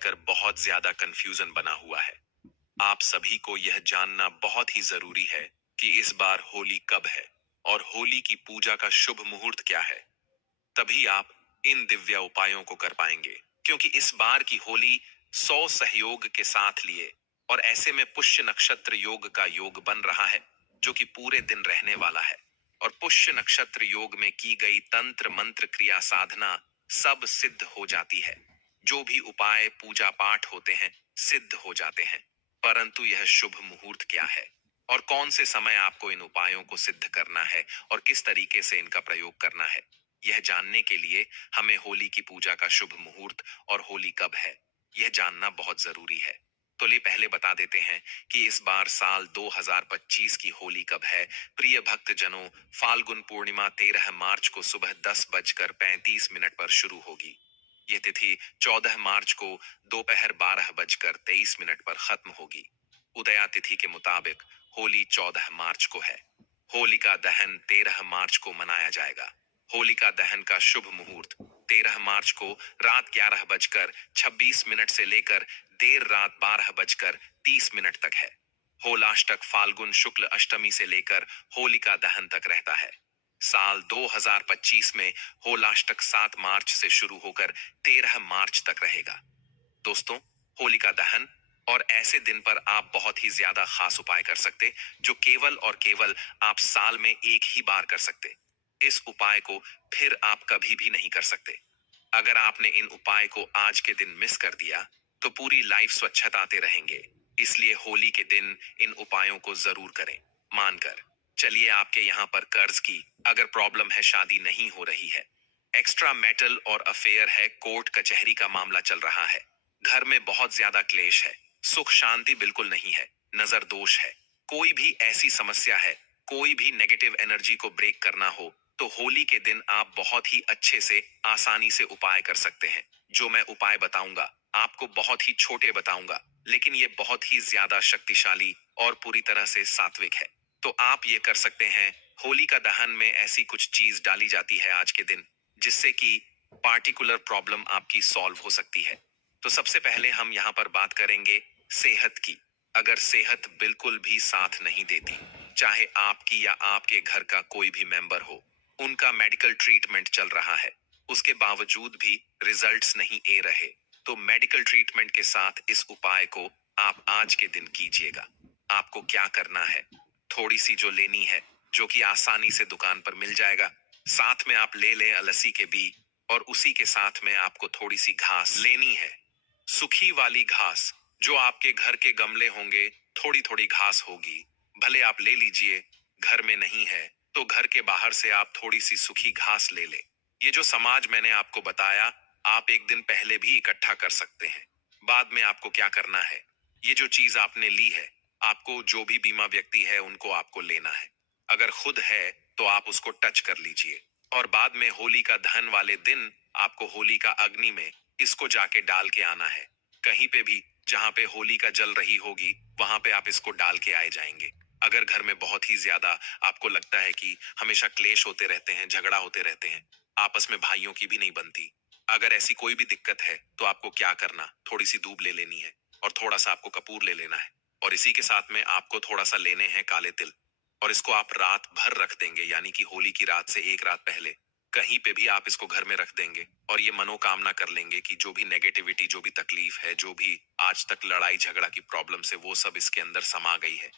लेकर बहुत ज्यादा कंफ्यूजन बना हुआ है। आप सभी को यह जानना बहुत ही जरूरी है कि इस बार होली कब है और होली की पूजा का शुभ मुहूर्त क्या है। तभी आप इन दिव्य उपायों को कर पाएंगे, क्योंकि इस बार की होली 100 सहयोग के साथ लिए और ऐसे में पुष्य नक्षत्र योग का योग बन रहा है, जो कि पूरे दिन रहने वाला है। और पुष्य नक्षत्र योग में की गई तंत्र मंत्र क्रिया साधना सब सिद्ध हो जाती है। जो भी उपाय पूजा पाठ होते हैं सिद्ध हो जाते हैं। परंतु यह शुभ मुहूर्त क्या है और कौन से समय आपको इन उपायों को सिद्ध करना है और किस तरीके से इनका प्रयोग करना है, यह जानने के लिए हमें होली की पूजा का शुभ मुहूर्त और होली कब है यह जानना बहुत जरूरी है। तो ले पहले बता देते हैं कि इस बार साल 2025 की होली कब है। प्रिय भक्त जनों, फाल्गुन पूर्णिमा 13 मार्च को सुबह 10:35 पर शुरू होगी। ये तिथि 14 मार्च को दोपहर 12:23 पर खत्म होगी। उदया तिथि के मुताबिक होली 14 मार्च को है। होलिका दहन 13 मार्च को मनाया जाएगा। होलिका दहन का शुभ मुहूर्त 13 मार्च को रात 11:26 से लेकर देर रात 12:30 तक है। होलाष्टक फाल्गुन शुक्ल अष्टमी से लेकर होलिका दहन तक रहता है। साल 2025 में होलाष्टक 7 मार्च से शुरू होकर 13 मार्च तक रहेगा। दोस्तों, होलिका दहन और ऐसे दिन पर आप बहुत ही ज्यादा खास उपाय कर सकते, जो केवल और केवल आप साल में एक ही बार कर सकते। इस उपाय को फिर आप कभी भी नहीं कर सकते। अगर आपने इन उपाय को आज के दिन मिस कर दिया तो पूरी लाइफ स्वच्छताते रहेंगे। इसलिए होली के दिन इन उपायों को जरूर करें, मानकर चलिए। आपके यहाँ पर कर्ज की अगर प्रॉब्लम है, शादी नहीं हो रही है, एक्स्ट्रा मेटल और अफेयर है, कोर्ट कचहरी का मामला चल रहा है, घर में बहुत ज्यादा क्लेश है, सुख शांति बिल्कुल नहीं है, नजर दोष है, कोई भी ऐसी समस्या है, कोई भी नेगेटिव एनर्जी को ब्रेक करना हो, तो होली के दिन आप बहुत ही अच्छे से आसानी से उपाय कर सकते हैं। जो मैं उपाय बताऊंगा आपको बहुत ही छोटे बताऊंगा, लेकिन ये बहुत ही ज्यादा शक्तिशाली और पूरी तरह से सात्विक है। तो आप ये कर सकते हैं। होलिका दहन में ऐसी कुछ चीज डाली जाती है आज के दिन, जिससे कि पार्टिकुलर प्रॉब्लम आपकी सॉल्व हो सकती है। तो सबसे पहले हम यहाँ पर बात करेंगे सेहत की। अगर सेहत बिल्कुल भी साथ नहीं देती, चाहे आपकी या आपके घर का कोई भी मेंबर हो, उनका मेडिकल ट्रीटमेंट चल रहा है, उसके बावजूद भी रिजल्ट्स नहीं ए रहे, तो मेडिकल ट्रीटमेंट के साथ इस उपाय को आप आज के दिन कीजिएगा। आपको क्या करना है, थोड़ी सी जो लेनी है, जो कि आसानी से दुकान पर मिल जाएगा, साथ में आप ले लें अलसी के बीज, और उसी के साथ में आपको थोड़ी सी घास लेनी है, सूखी वाली घास। जो आपके घर के गमले होंगे थोड़ी थोड़ी घास होगी, भले आप ले लीजिए। घर में नहीं है तो घर के बाहर से आप थोड़ी सी सूखी घास ले लें। ये जो समाज मैंने आपको बताया, आप एक दिन पहले भी इकट्ठा कर सकते हैं। बाद में आपको क्या करना है, ये जो चीज आपने ली है, आपको जो भी बीमा व्यक्ति है उनको आपको लेना है। अगर खुद है तो आप उसको टच कर लीजिए, और बाद में होली का दहन वाले दिन आपको होली का अग्नि में इसको जाके डाल के आना है। कहीं पे भी जहां पे होली का जल रही होगी वहां पे आप इसको डाल के आए जाएंगे। अगर घर में बहुत ही ज्यादा आपको लगता है कि हमेशा क्लेश होते रहते हैं, झगड़ा होते रहते हैं, आपस में भाइयों की भी नहीं बनती, अगर ऐसी कोई भी दिक्कत है तो आपको क्या करना, थोड़ी सी धूप ले लेनी है और थोड़ा सा आपको कपूर ले लेना है, और इसी के साथ में आपको थोड़ा सा लेने हैं काले तिल, और इसको आप रात भर रख देंगे, यानी कि होली की रात से एक रात पहले कहीं पे भी आप इसको घर में रख देंगे। और ये मनोकामना कर लेंगे कि जो भी नेगेटिविटी, जो भी तकलीफ है, जो भी आज तक लड़ाई झगड़ा की प्रॉब्लम से, वो सब इसके अंदर समा गई है।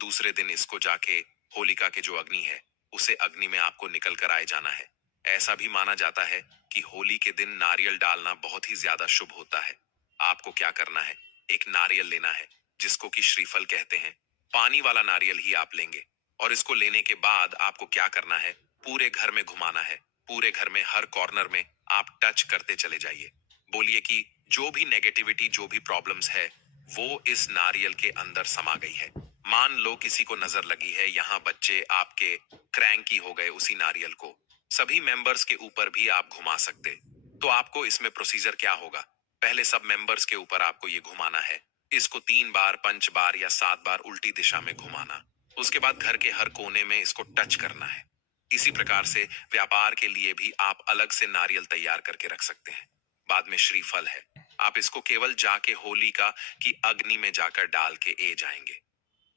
दूसरे दिन इसको जाके होलिका के जो अग्नि है, उसे अग्नि में आपको निकल कर आए जाना है। ऐसा भी माना जाता है कि होली के दिन नारियल डालना बहुत ही ज्यादा शुभ होता है। आपको क्या करना है, एक नारियल लेना है जिसको कि श्रीफल कहते हैं, पानी वाला नारियल ही आप लेंगे, और इसको लेने के बाद आपको क्या करना है, पूरे घर में घुमाना है। पूरे घर में हर कॉर्नर में आप टच करते चले जाइए। बोलिए कि जो भी नेगेटिविटी, जो भी प्रॉब्लम्स है, वो इस नारियल के अंदर समा गई है। मान लो किसी को नजर लगी है, यहाँ बच्चे आपके क्रैंकी हो गए उसी नारियल को, सभी मेंबर्स के ऊपर भी आप घुमा सकते। तो आपको इसमें प्रोसीजर क्या होगा, पहले सब मेंबर्स के ऊपर आपको ये घुमाना है। इसको 3 बार, 5 बार या 7 बार उल्टी दिशा में घुमाना। उसके बाद घर के हर कोने में इसको टच करना है। इसी प्रकार से व्यापार के लिए भी आप अलग से नारियल तैयार करके रख सकते हैं। बाद में श्रीफल है, आप इसको केवल जाके होलिका की अग्नि में जाकर डाल के ए जाएंगे।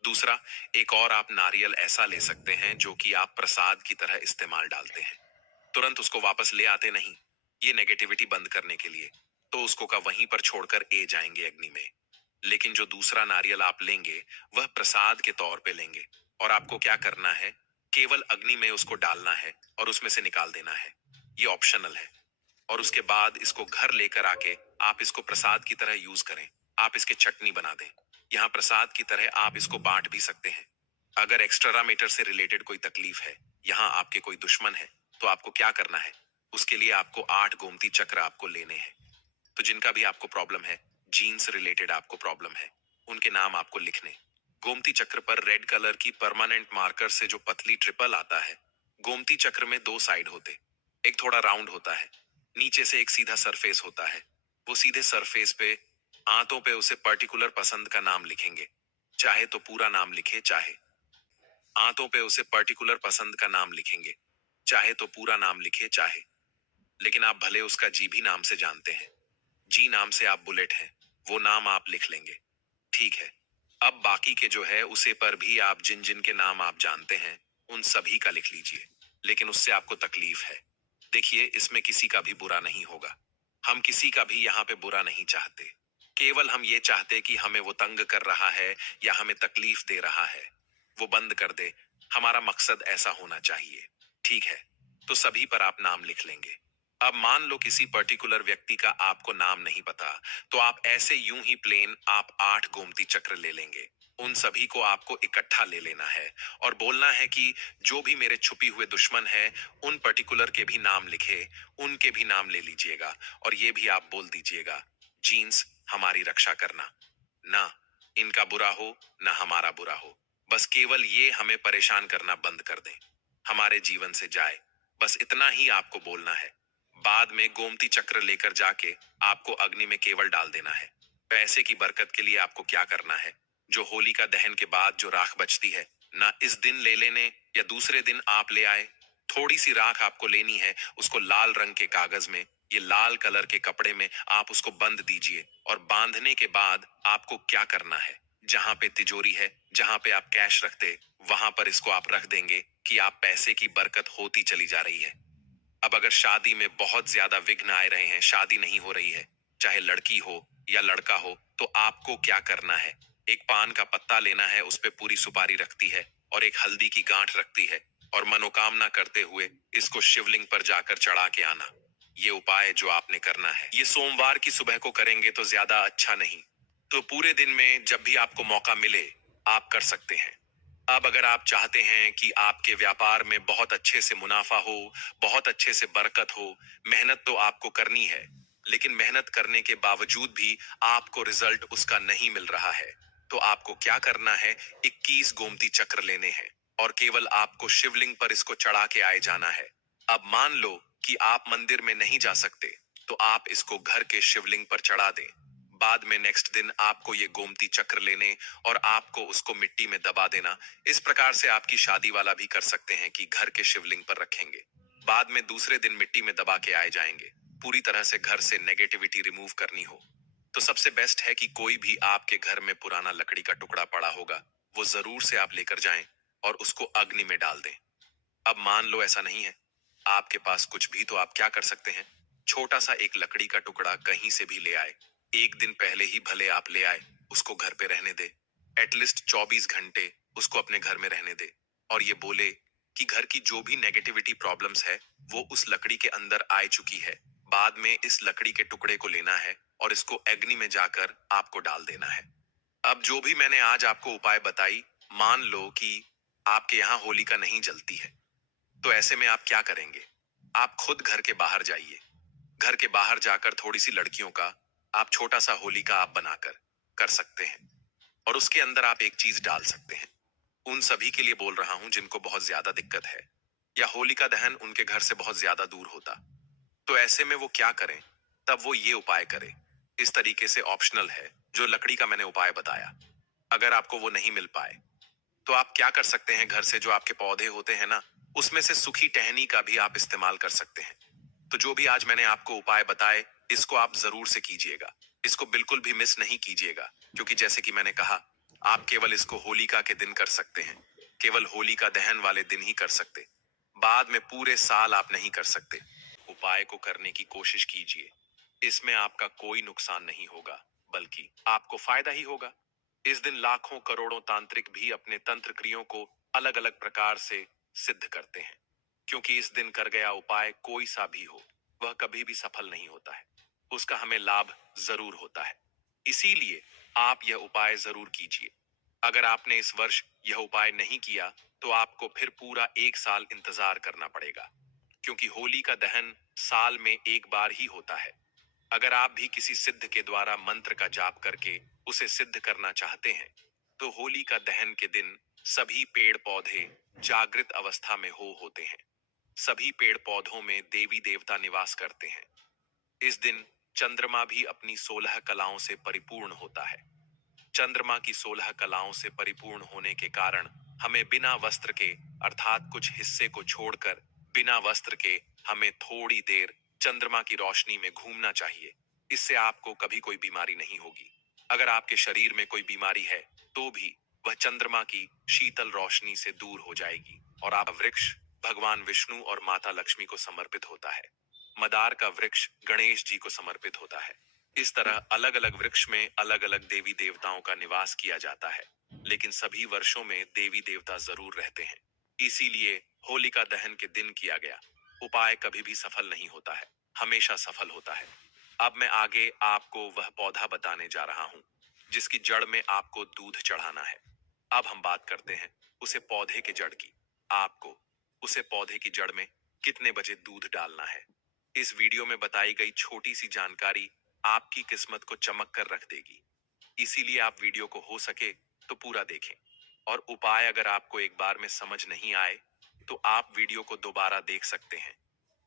दूसरा, एक और आप नारियल ऐसा ले सकते हैं जो कि आप प्रसाद की तरह इस्तेमाल डालते हैं। तुरंत उसको वापस ले आते नहीं, ये नेगेटिविटी बंद करने के लिए। तो उसको का वहीं पर छोड़कर ए जाएंगे अग्नि में। लेकिन जो दूसरा नारियल आप लेंगे वह प्रसाद के तौर पे लेंगे। और आपको क्या करना है, केवल अग्नि में उसको डालना है और उसमें से निकाल देना है। ये ऑप्शनल है। और उसके बाद इसको घर लेकर आके आप इसको प्रसाद की तरह यूज करें। आप इसके चटनी बना दें। यहाँ प्रसाद की तरह आप इसको बांट भी सकते हैं। अगर एक्स्ट्रा मीटर से रिलेटेड कोई तकलीफ है, यहाँ आपके कोई दुश्मन है, तो आपको क्या करना है, उसके लिए आपको 8 गोमती चक्र आपको लेने हैं। तो जिनका भी आपको प्रॉब्लम है, जीन्स रिलेटेड आपको प्रॉब्लम है, उनके नाम आपको लिखने। गोमती चक्र पर रेड कलर की परमानेंट मार्कर से जो पतली ट्रिपल आता है। गोमती चक्र में 2 साइड होते, एक थोड़ा राउंड होता है, नीचे से एक सीधा सरफेस होता है। वो सीधे सरफेस पे आंतों पे उसे पर्टिकुलर पसंद का नाम लिखेंगे। चाहे तो पूरा नाम लिखे, चाहे आंतों पे उसे पर्टिकुलर पसंद का नाम लिखेंगे। चाहे तो पूरा नाम लिखे, चाहे। लेकिन आप भले उसका जी भी नाम से जानते हैं। जी नाम से आप बुलेट हैं, वो नाम आप लिख लेंगे। ठीक है। अब बाकी के जो है उसे पर भी आप जिन जिन के नाम आप जानते हैं, उन सभी का लिख लीजिए। लेकिन उससे आपको तकलीफ है। देखिए, इसमें किसी का भी बुरा नहीं होगा। हम किसी का भी यहाँ पे बुरा नहीं चाहते। केवल हम ये चाहते कि हमें वो तंग कर रहा है या हमें तकलीफ दे रहा है, वो बंद कर दे। हमारा मकसद ऐसा होना चाहिए। ठीक है। तो सभी पर आप नाम लिख लेंगे। अब मान लो किसी पर्टिकुलर व्यक्ति का आपको नाम नहीं पता, तो आप ऐसे यूं ही प्लेन आप 8 गोमती चक्र ले लेंगे। उन सभी को आपको इकट्ठा ले लेना है और बोलना है कि जो भी मेरे छुपी हुए दुश्मन है, उन पर्टिकुलर के भी नाम लिखे, उनके भी नाम ले लीजिएगा। और ये भी आप बोल दीजिएगा, जीन्स हमारी रक्षा करना। ना इनका बुरा हो, ना हमारा बुरा हो। बस केवल ये हमें परेशान करना बंद कर दें, हमारे जीवन से जाए। बस इतना ही आपको बोलना है। बाद में गोमती चक्र लेकर जाके आपको अग्नि में केवल डाल देना है। पैसे की बरकत के लिए आपको क्या करना है, जो होली का दहन के बाद जो राख बचती है ना, इस दिन ले लेने या दूसरे दिन आप ले आए। थोड़ी सी राख आपको लेनी है, उसको लाल रंग के कागज में, ये लाल कलर के कपड़े में आप उसको बंद दीजिए। और बांधने के बाद आपको क्या करना है, जहां पे तिजोरी है, जहां पे आप कैश रखते, वहां पर इसको आप रख देंगे कि आप पैसे की बरकत होती चली जा रही है। अब अगर शादी में बहुत ज्यादा विघ्न आ रहे हैं, शादी नहीं हो रही है, चाहे लड़की हो या लड़का हो, तो आपको क्या करना है, एक पान का पत्ता लेना है, उस पे पूरी सुपारी रखती है और एक हल्दी की गांठ रखती है, और मनोकामना करते हुए इसको शिवलिंग पर जाकर चढ़ा के आना। ये उपाय जो आपने करना है, ये सोमवार की सुबह को करेंगे तो ज्यादा अच्छा नहीं, तो पूरे दिन में जब भी आपको मौका मिले आप कर सकते हैं। अब अगर आप चाहते हैं कि आपके व्यापार में बहुत अच्छे से मुनाफा हो, बहुत अच्छे से बरकत हो, मेहनत तो आपको करनी है। लेकिन मेहनत करने के बावजूद भी आपको रिजल्ट उसका नहीं मिल रहा है, तो आपको क्या करना है, 21 गोमती चक्र लेने हैं और केवल आपको शिवलिंग पर इसको चढ़ा के आए जाना है। अब मान लो कि आप मंदिर में नहीं जा सकते, तो आप इसको घर के शिवलिंग पर चढ़ा दें। बाद में नेक्स्ट दिन आपको ये गोमती चक्र लेने और आपको उसको मिट्टी में दबा देना। इस प्रकार से आपकी शादी वाला भी कर सकते हैं कि घर के शिवलिंग पर रखेंगे, बाद में दूसरे दिन मिट्टी में दबा के आए जाएंगे। पूरी तरह से घर से नेगेटिविटी रिमूव करनी हो तो सबसे बेस्ट है कि कोई भी आपके घर में पुराना लकड़ी का टुकड़ा पड़ा होगा, वो जरूर से आप लेकर जाएं और उसको अग्नि में डाल दें। अब मान लो ऐसा नहीं है आपके पास कुछ भी, तो आप क्या कर सकते हैं, छोटा सा एक लकड़ी का टुकड़ा कहीं से भी ले आए। एक दिन पहले ही भले आप ले आए, उसको घर पे रहने दे। एटलीस्ट 24 घंटे उसको अपने घर में रहने दे और ये बोले कि घर की जो भी नेगेटिविटी प्रॉब्लम्स है वो उस लकड़ी के अंदर आ चुकी है। बाद में इस लकड़ी के टुकड़े को लेना है और इसको अग्नि में जाकर आपको डाल देना है। अब जो भी मैंने आज आपको उपाय बताई, मान लो कि आपके यहाँ होलिका नहीं जलती है, तो ऐसे में आप क्या करेंगे, आप खुद घर के बाहर जाइए। घर के बाहर जाकर थोड़ी सी लड़कियों का आप छोटा सा होलिका आप बनाकर कर सकते हैं और उसके अंदर आप एक चीज डाल सकते हैं। उन सभी के लिए बोल रहा हूं जिनको बहुत ज्यादा दिक्कत है या होलिका दहन उनके घर से बहुत ज्यादा दूर होता, तो ऐसे में वो क्या करें, तब वो ये उपाय करें। इस तरीके से ऑप्शनल है जो लकड़ी का मैंने उपाय बताया। अगर आपको वो नहीं मिल पाए तो आप क्या कर सकते हैं, घर से जो आपके पौधे होते हैं ना, उसमें से सूखी टहनी का भी आप इस्तेमाल कर सकते हैं। तो जो भी आज मैंने आपको उपाय बताए, इसको आप जरूर से कीजिएगा। इसको बिल्कुल भी मिस नहीं कीजिएगा, क्योंकि जैसे कि मैंने कहा, आप केवल इसको होलिका के दिन कर सकते हैं। केवल होलिका दहन वाले दिन ही कर सकते। बाद में पूरे साल आप नहीं कर सकते। उपाय को करने की कोशिश कीजिए। इसमें आपका कोई नुकसान नहीं होगा, बल्कि आपको फायदा ही होगा। इस दिन लाखों करोड़ों तांत्रिक भी अपने तंत्र क्रियों को अलग अलग प्रकार से सिद्ध करते हैं, क्योंकि इस दिन कर गया उपाय कोई सा भी हो, वह कभी भी सफल नहीं होता है। उसका हमें लाभ जरूर होता है। इसीलिए आप यह उपाय जरूर कीजिए। अगर आपने इस वर्ष यह उपाय नहीं किया, तो आपको फिर पूरा एक साल इंतजार करना पड़ेगा, क्योंकि होली का दहन साल में एक बार ही होता है। अगर आप भी किसी सिद्ध के द्वारा मंत्र का जाप करके उसे सिद्ध करना चाहते हैं, तो होली का दहन के दिन सभी पेड़ पौधे जागृत अवस्था में होते हैं। सभी पेड़ पौधों में देवी देवता निवास करते हैं। इस दिन चंद्रमा भी अपनी 16 कलाओं से परिपूर्ण होता है। चंद्रमा की 16 कलाओं से परिपूर्ण होने के कारण हमें बिना वस्त्र के, अर्थात कुछ हिस्से को छोड़कर बिना वस्त्र के, हमें थोड़ी देर चंद्रमा की रोशनी में घूमना चाहिए। इससे आपको कभी कोई बीमारी नहीं होगी। अगर आपके शरीर में कोई बीमारी है, तो भी वह चंद्रमा की शीतल रोशनी से दूर हो जाएगी और आप वृक्ष भगवान विष्णु और माता लक्ष्मी को समर्पित होता है। मदार का वृक्ष गणेश जी को समर्पित होता है। इस तरह अलग अलग वृक्ष में अलग अलग देवी देवताओं का निवास किया जाता है, लेकिन सभी वर्षों में देवी देवता जरूर रहते हैं। इसीलिए होलिका दहन के दिन किया गया उपाय कभी भी सफल नहीं होता है, हमेशा सफल होता है। अब मैं आगे आपको वह पौधा बताने जा रहा हूं, जिसकी जड़ में आपको दूध चढ़ाना है। अब हम बात करते हैं उसे पौधे के जड़ की। आपको उसे पौधे की जड़ में कितने बजे दूध डालना है, इस वीडियो में बताई गई छोटी सी जानकारी आपकी किस्मत को चमक कर रख देगी। इसीलिए आप वीडियो को हो सके तो पूरा देखें। और उपाय अगर आपको एक बार में समझ नहीं आए, तो आप वीडियो को दोबारा देख सकते हैं,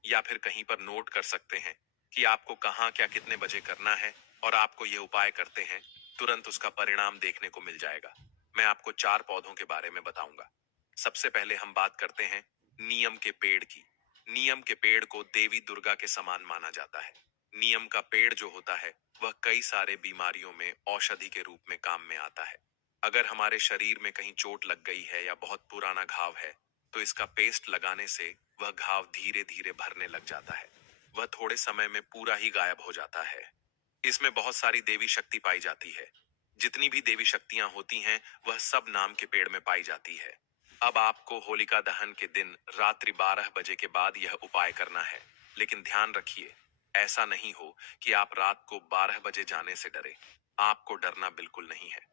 या फिर कहीं पर नोट कर सकते हैं कि आपको कहाँ क्या कितने बजे करना है, और आपको ये उपाय करते हैं तुरंत उसका परिणाम देखने को मिल जाएगा। मैं आपको 4 पौधों के बारे में बताऊंगा। सबसे पहले हम बात करते हैं नीम के पेड़ की। नीम के पेड़ को देवी दुर्गा के समान माना जाता है। नीम का पेड़ जो होता है, वह कई सारे बीमारियों में औषधि के रूप में काम में आता है। अगर हमारे शरीर में कहीं चोट लग गई है या बहुत पुराना घाव है, तो इसका पेस्ट लगाने से वह घाव धीरे धीरे भरने लग जाता है। वह थोड़े समय में पूरा ही गायब हो जाता है। इसमें बहुत सारी देवी शक्ति पाई जाती है। जितनी भी देवी शक्तियां होती हैं, वह सब नाम के पेड़ में पाई जाती है। अब आपको होलिका दहन के दिन रात्रि 12 बजे के बाद यह उपाय करना है। लेकिन ध्यान रखिए, ऐसा नहीं हो कि आप रात को 12 बजे जाने से डरे। आपको डरना बिल्कुल नहीं है।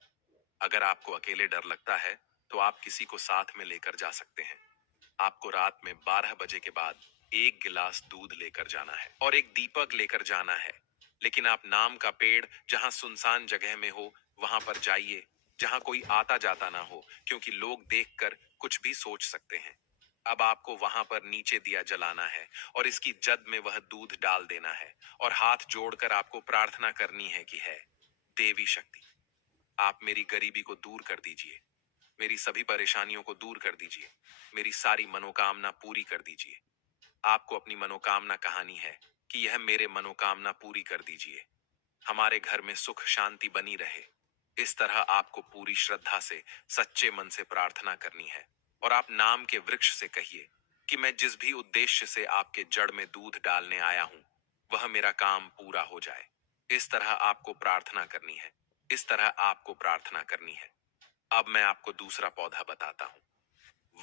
अगर आपको अकेले डर लगता है, तो आप किसी को साथ में लेकर जा सकते हैं। आपको रात में 12 बजे के बाद एक गिलास दूध लेकर जाना है और एक दीपक लेकर जाना है। लेकिन आप नाम का पेड़ जहां सुनसान जगह में हो, वहां पर जाइए, जहां कोई आता जाता ना हो, क्योंकि लोग देखकर कुछ भी सोच सकते हैं। अब आपको वहां पर नीचे दिया जलाना है और इसकी जद में वह दूध डाल देना है, और हाथ जोड़कर आपको प्रार्थना करनी है कि है देवी शक्ति, आप मेरी गरीबी को दूर कर दीजिए, मेरी सभी परेशानियों को दूर कर दीजिए, मेरी सारी मनोकामना पूरी कर दीजिए। आपको अपनी मनोकामना कहानी है कि यह मेरे मनोकामना पूरी कर दीजिए, हमारे घर में सुख शांति बनी रहे। इस तरह आपको पूरी श्रद्धा से, सच्चे मन से प्रार्थना करनी है। और आप नाम के वृक्ष से कहिए कि मैं जिस भी उद्देश्य से आपके जड़ में दूध डालने आया हूं, वह मेरा काम पूरा हो जाए। इस तरह आपको प्रार्थना करनी है। इस तरह आपको प्रार्थना करनी है। अब मैं आपको दूसरा पौधा बताता हूं।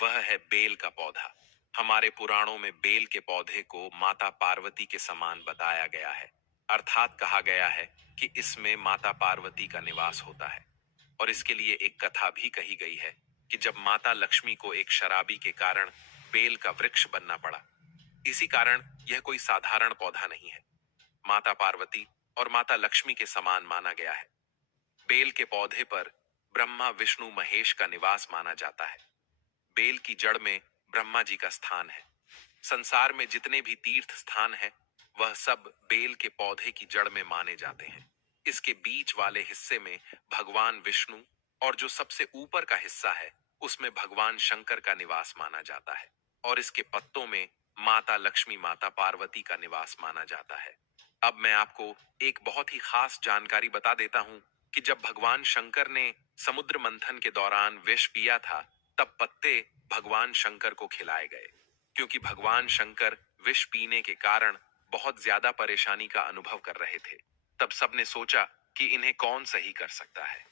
वह है बेल का पौधा। हमारे पुराणों में बेल के पौधे को माता पार्वती के समान बताया गया है। अर्थात कहा गया है कि इसमें माता पार्वती का निवास होता है। और इसके लिए एक कथा भी कही गई है कि जब माता लक्ष्मी को एक शराबी के कारण बेल का वृक्ष बनना पड़ा। इसी कारण यह कोई साधारण पौधा नहीं है। माता पार्वती और माता लक्ष्मी के समान माना गया है। बेल के पौधे पर ब्रह्मा विष्णु महेश का निवास माना जाता है। बेल की जड़ में ब्रह्मा जी का स्थान है। संसार में जितने भी तीर्थ स्थान हैं, वह सब बेल के पौधे की जड़ में माने जाते हैं। इसके बीच वाले हिस्से में भगवान विष्णु, और जो सबसे ऊपर का हिस्सा है, उसमें भगवान शंकर का निवास माना जाता है। और इसके पत्तों में माता लक्ष्मी, माता पार्वती का निवास माना जाता है। अब मैं आपको एक बहुत ही खास जानकारी बता देता हूँ कि जब भगवान शंकर ने समुद्र मंथन के दौरान विष पिया था, तब पत्ते भगवान शंकर को खिलाए गए, क्योंकि भगवान शंकर विष पीने के कारण बहुत ज्यादा परेशानी का अनुभव कर रहे थे। तब सबने सोचा कि इन्हें कौन सही कर सकता है।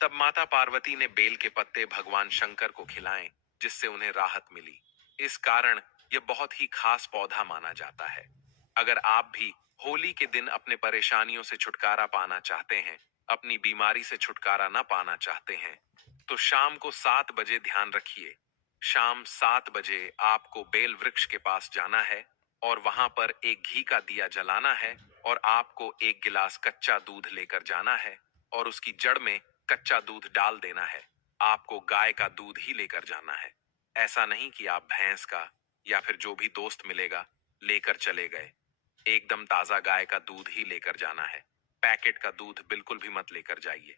तब माता पार्वती ने बेल के पत्ते भगवान शंकर को खिलाए, जिससे उन्हें राहत मिली। इस कारण यह बहुत ही खास पौधा माना जाता है। अगर आप भी होली के दिन अपने परेशानियों से छुटकारा पाना चाहते हैं, अपनी बीमारी से छुटकारा ना पाना चाहते हैं, तो शाम को 7 बजे ध्यान रखिए। शाम 7 बजे आपको बेल वृक्ष के पास जाना है और वहां पर एक घी का दिया जलाना है और आपको एक गिलास कच्चा दूध लेकर जाना है और उसकी जड़ में कच्चा दूध डाल देना है। आपको गाय का दूध ही लेकर जाना है। ऐसा नहीं कि आप भैंस का या फिर जो भी दोस्त मिलेगा लेकर चले गए। एकदम ताजा गाय का दूध ही लेकर जाना है। पैकेट का दूध बिल्कुल भी मत लेकर जाइए।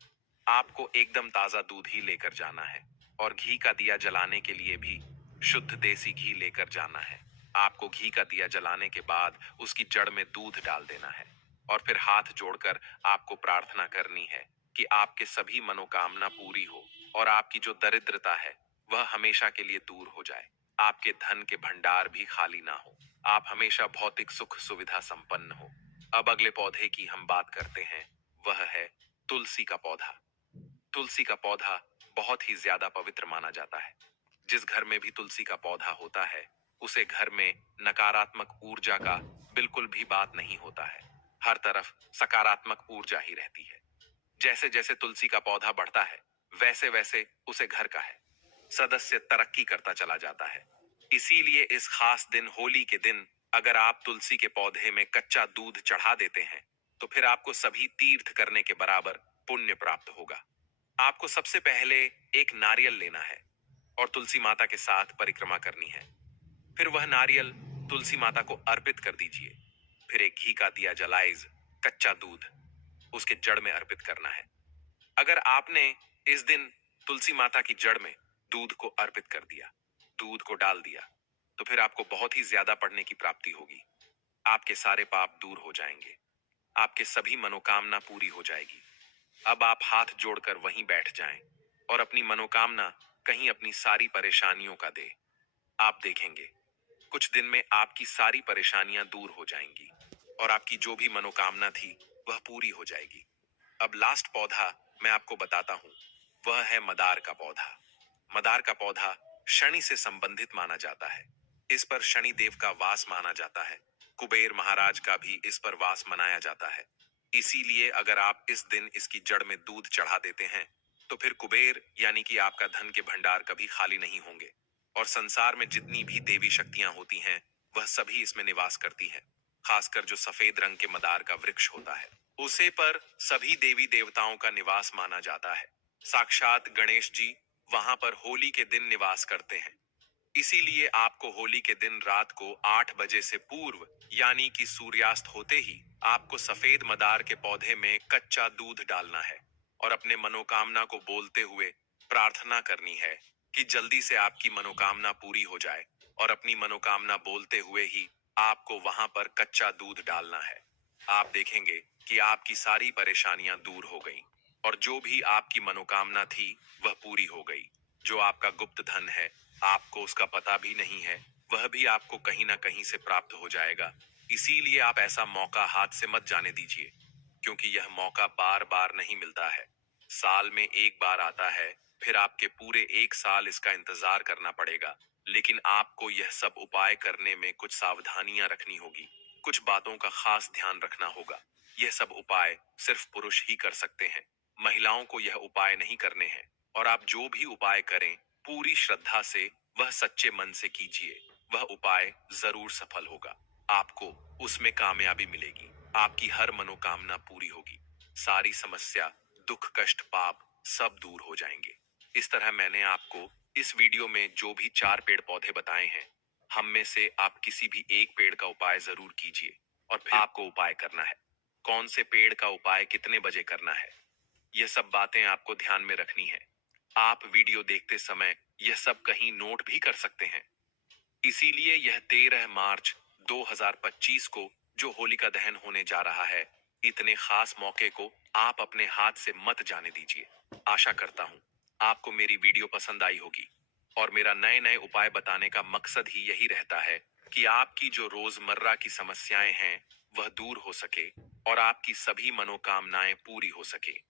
आपको एकदम ताजा दूध ही लेकर जाना है और घी का दिया जलाने के लिए भी शुद्ध देसी घी लेकर जाना है। आपको घी का दिया जलाने के बाद उसकी जड़ में दूध डाल देना है और फिर हाथ जोड़कर आपको प्रार्थना करनी है कि आपके सभी मनोकामना पूरी हो और आपकी जो दरिद्रता है वह हमेशा के लिए दूर हो जाए। आपके धन के भंडार भी खाली ना हो। आप हमेशा भौतिक सुख सुविधा संपन्न हो। अब अगले पौधे की हम बात करते हैं, वह है तुलसी का पौधा। तुलसी का पौधा बहुत ही ज्यादा पवित्र माना जाता है। जिस घर में भी तुलसी का पौधा होता है, उसे घर में नकारात्मक ऊर्जा का बिल्कुल भी बात नहीं होता है। हर तरफ सकारात्मक ऊर्जा ही रहती है। जैसे जैसे तुलसी का पौधा बढ़ता है, वैसे वैसे उसे घर का है सदस्य तरक्की करता चला जाता है। इसीलिए इस खास दिन, होली के दिन, अगर आप तुलसी के पौधे में कच्चा दूध चढ़ा देते हैं, तो फिर आपको सभी तीर्थ करने के बराबर पुण्य प्राप्त होगा। आपको सबसे पहले एक नारियल लेना है और तुलसी माता के साथ परिक्रमा करनी है। फिर वह नारियल तुलसी माता को अर्पित कर दीजिए। फिर एक घी का दिया जलाइज कच्चा दूध उसके जड़ में अर्पित करना है। अगर आपने इस दिन तुलसी माता की जड़ में दूध को अर्पित कर दिया, दूध को डाल दिया, तो फिर आपको बहुत ही ज्यादा पढ़ने की प्राप्ति होगी। आपके सारे पाप दूर हो जाएंगे। आपके सभी मनोकामना पूरी हो जाएगी। अब आप हाथ जोड़कर वहीं बैठ जाएं और अपनी मनोकामना कहीं अपनी सारी परेशानियों का दे। आप देखेंगे कुछ दिन में आपकी सारी परेशानियां दूर हो जाएंगी और आपकी जो भी मनोकामना थी वह पूरी हो जाएगी। अब लास्ट पौधा मैं आपको बताता हूं, वह है मदार का पौधा। मदार का पौधा शनि से संबंधित माना जाता है। इस पर शनि देव का वास माना जाता है। कुबेर महाराज का भी इस पर वास मनाया जाता है। इसीलिए अगर आप इस दिन इसकी जड़ में दूध चढ़ा देते हैं, तो फिर कुबेर यानी कि आपका धन के भंडार कभी खाली नहीं होंगे और संसार में जितनी भी देवी शक्तियां होती हैं, वह सभी इसमें निवास करती हैं। खासकर जो सफेद रंग के मदार का वृक्ष होता है, उसे पर सभी देवी देवताओं का निवास माना जाता है। साक्षात गणेश जी वहां पर होली के दिन निवास करते हैं। इसीलिए आपको होली के दिन रात को 8 बजे से पूर्व यानी कि सूर्यास्त होते ही आपको सफेद मदार के पौधे में कच्चा दूध डालना है और अपने मनोकामना को बोलते हुए प्रार्थना करनी है कि जल्दी से आपकी मनोकामना पूरी हो जाए। और अपनी मनोकामना बोलते हुए ही आपको वहां पर कच्चा दूध डालना है। आप देखेंगे कि आपकी सारी परेशानियां दूर हो गई और जो भी आपकी मनोकामना थी वह पूरी हो गई। जो आपका गुप्त धन है, आपको उसका पता भी नहीं है, वह भी आपको कहीं ना कहीं से प्राप्त हो जाएगा। इसीलिए आप ऐसा मौका हाथ से मत जाने दीजिए, क्योंकि यह मौका बार बार नहीं मिलता है। साल में एक बार आता है, फिर आपके पूरे एक साल इसका इंतजार करना पड़ेगा। लेकिन आपको यह सब उपाय करने में कुछ सावधानियां रखनी होगी, कुछ बातों का खास ध्यान रखना होगा। यह सब उपाय सिर्फ पुरुष ही कर सकते हैं, महिलाओं को यह उपाय नहीं करने हैं। और आप जो भी उपाय करें, पूरी श्रद्धा से, वह सच्चे मन से कीजिए। वह उपाय जरूर सफल होगा। आपको उसमें कामयाबी मिलेगी। आपकी हर मनोकामना पूरी होगी। सारी समस्या, दुख, कष्ट, पाप सब दूर हो जाएंगे। इस तरह मैंने आपको इस वीडियो में जो भी 4 पेड़ पौधे बताए हैं, हम में से आप किसी भी एक पेड़ का उपाय जरूर कीजिए और फिर आपको उपाय करना है। कौन से पेड़ का उपाय कितने बजे करना है, यह सब बातें आपको ध्यान में रखनी है। आप वीडियो देखते समय यह सब कहीं नोट भी कर सकते हैं। इसीलिए यह 13 मार्च 2025 को जो होलिका दहन होने जा रहा है, इतने खास मौके को आप अपने हाथ से मत जाने दीजिए। आशा करता हूं आपको मेरी वीडियो पसंद आई होगी और मेरा नए नए उपाय बताने का मकसद ही यही रहता है कि आपकी जो रोजमर्रा की समस्याएं हैं वह दूर हो सके और आपकी सभी मनोकामनाएं पूरी हो सके।